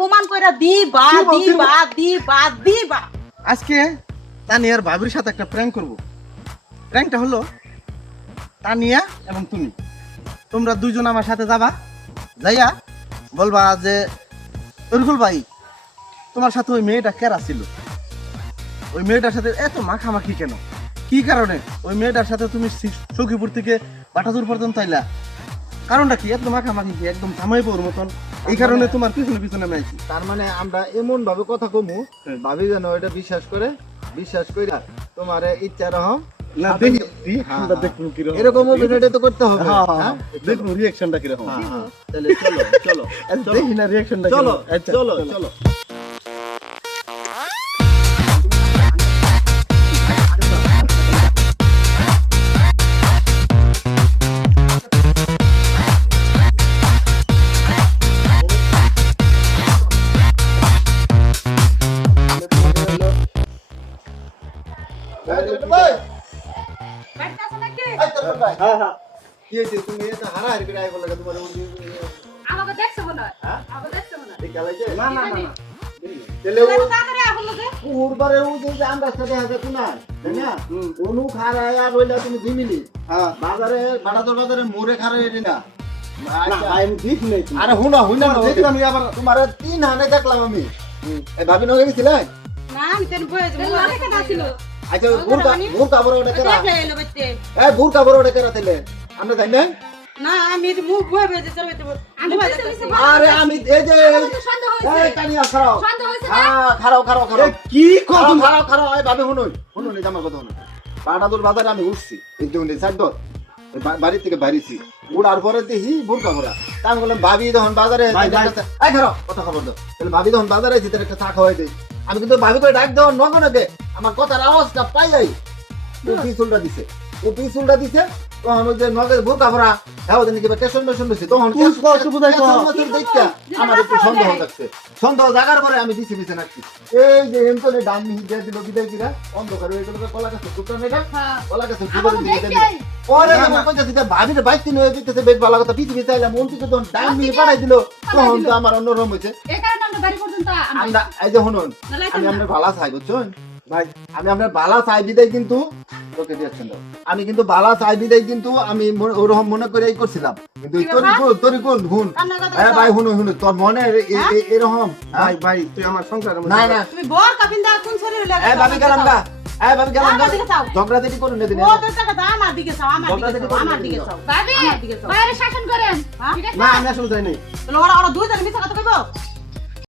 প্রমাণ কইরা দিবা দিবা দিবা দিবা। আজকে তানিয়ার ভাবির সাথে একটা প্র্যাঙ্ক করব। প্র্যাঙ্কটা হলো তানিয়া এবং তুমি, তোমরা দুইজন আমার সাথে যাবা, যাইয়া বলবা যে তরিকুল ভাই তোমার সাথে ওই মেয়েটা কেরা ছিল, ওই মেয়েটার সাথে এত মাখামাখি কেন, কি কারণে ওই মেয়েটার সাথে তুমি সখীপুর থেকে বাটাজুর পর্যন্ত আইলা, কারণটা কি, এত মাখামাখি কি, একদম জামাই বউর মতন, এই কারণে তোমার পিছনে পিছনে আমি আইছি। তার মানে আমরা এমন ভাবে কথা কমু ভাবি যেন এটা বিশ্বাস করে, বিশ্বাস কইরা তোমার ইচ্ছা রকম না দেখি আমরা দেখুন কি রকম, এরকম অভিনয়টা তো করতে হবে। হ্যাঁ দেখুন রিঅ্যাকশনটা কি রকম। তাহলে চলো চলো দেখি না রিঅ্যাকশনটা চলো আচ্ছা চলো চলো। বাড়িতে আছো নাকি? হ্যাঁ হ্যাঁ কি হয়েছে, তুমি এটা হারাহারি করে আই বললে তোমার আমাকে দেখছো মনে হয়? আমাকে দেখছো মনে হয়? না না না তাহলে তাহলে তাড়াতাড়ি এখন লোকে পূর্বারে ও যে আমরা সাথে হাতে কোনা তাই না, অনু খারায়া রইলা তুমি 2 মিনিট হ্যাঁ বাজারে বাটাদর বাজারে মোড়ে খারাই এলি না। না আমি দেখি নাই তুমি। আরে হুনা হুনা দেখলাম আমি আবার তোমার 3 হানে দেখলাম আমি। এই ভাবি নগে গেছিলে? না আমি তেন বয়ে যাবো লোকে কেন আসিল? আচ্ছা বুরকা বড় ওটা কেরা, দেখলে এলো বাইতে। এই বুরকা বড় ওটা কেরা দিলে আমরা জানি না। না আমি তো মুখ বয়ে বয়ে যে চলতে আমি বলতেছি আরে আমি এই যে সন্দেহ এই হইছে। কানিয়া খারাও, সন্দেহ হইছে না? হ্যাঁ খারাও খারাও এ, খারাও কি কথা খারাও খারাও এই ভাবি শুনুন শুনুন এই আমার কথা শুনুন। বাটাদুর বাজারে আমি উঠছি এই দুই সাইড বাড়ি থেকে বাড়িছি, উড়ার পরে দেখি বুরকা ভরা। তা আমি বললাম ভাবি যখন বাজারে ভাই, ভাই। এই খারাও কথা খবর দাও, তাহলে ভাবি যখন বাজারে আইছি তার একটা চা খাওয়াই দেই। আমি কিন্তু ভাবি করে ডাক দেওয়ার নগনকে আমার কথার আওয়াজটা পাই যাই, ও পিছুলটা দিছে, ও পিছুলটা দিছে। তখন ওই যে নগের বুরকা ভরা হ্যাঁ ওদের নাকি টেশন মেশন দিছে, তখন তুই কষ্ট বুঝাই কর। দেখতে আমার একটু সন্দেহ লাগছে। সন্দেহ জাগার পরে আমি দিছি বিছে নাকি এই যে এমতলে ডান মিহি দিয়ে দিল বিদায় কিরা অন্ধকার হয়ে গেল, কলা গাছে টুকরা নেটা কলা গাছে আমার টুকরা দিয়ে দেখি পরে আমার কইতাছি যে ভাবির বাইক তিন হয়ে দিতেছে বেশ ভালো কথা, পৃথিবী চাইলাম মন থেকে তখন ডান মিহি পাঠাই দিল, তখন তো আমার অন্যরকম হয়েছে। এই কারণে আমরা বাড়ি পর্যন্ত আমরা এই যে শুনুন আমি আপনার ভালো চাই বুঝছেন ভাই, আমি আপনার বালা চাই বিদায় কিন্তু তোকে দিয়েছেন দাও, আমি কিন্তু বালা চাই বিদায় কিন্তু আমি ওরকম মনে করে এই করছিলাম, কিন্তু তরিকুল হুন হ্যাঁ ভাই হুন হুন তোর মনে এরকম ভাই ভাই তুই আমার সংসারের না না তুমি বর কাবিন্দা কোন শরীরে লাগে? এই ভাবি গেলাম না, এই ভাবি গেলাম না, আমার দিকে চাও। ঝগড়া দিদি করুন না দিন ও তোর টাকা দাও আমার দিকে চাও, আমার দিকে চাও, আমার দিকে চাও। ভাবি আমার দিকে চাও। বাইরে শাসন করেন হ্যাঁ? ঠিক আছে না আমি আসলে যাই নাই। তাহলে ওরা দুইজন মিথ্যা কথা কইবো?